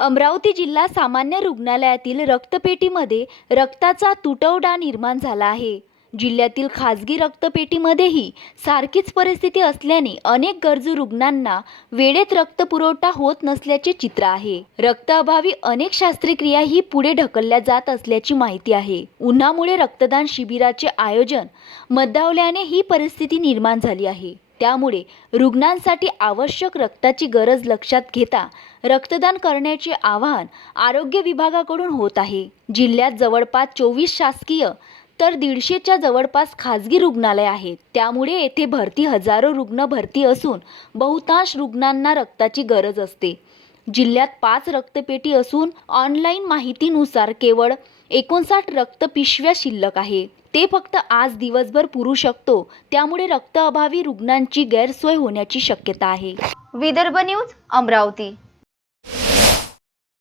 अमरावती जिल्हा सामान्य रुग्णालयातील रक्तपेटीमध्ये रक्ताचा तुटवडा निर्माण झाला आहे. जिल्ह्यातील खाजगी रक्तपेटीमध्येही सारखीच परिस्थिती असल्याने अनेक गरजू रुग्णांना वेळेत रक्तपुरवठा होत नसल्याचे चित्र आहे. रक्ताअभावी अनेक शास्त्रक्रियाही पुढे ढकलल्या जात असल्याची माहिती आहे. उन्हामुळे रक्तदान शिबिराचे आयोजन मद्दावल्याने ही परिस्थिती निर्माण झाली आहे. त्यामुळे रुग्णांसाठी आवश्यक रक्ताची गरज लक्षात घेता रक्तदान करण्याचे आवाहन आरोग्य विभागाकडून होत आहे. जिल्ह्यात जवळपास चोवीस शासकीय तर दीडशेच्या जवळपास खाजगी रुग्णालय आहेत. त्यामुळे येथे भरती हजारो रुग्ण भरती असून बहुतांश रुग्णांना रक्ताची गरज असते. जिल्ह्यात पाच रक्तपेटी असून ऑनलाईन माहितीनुसार केवळ एकोणसाठ रक्तपिशव्या शिल्लक आहे. ते फक्त आज दिवसभर पुरू शकतो. त्यामुळे रक्त अभावी रुग्णांची गैरसोय होण्याची शक्यता आहे. विदर्भ न्यूज अमरावती.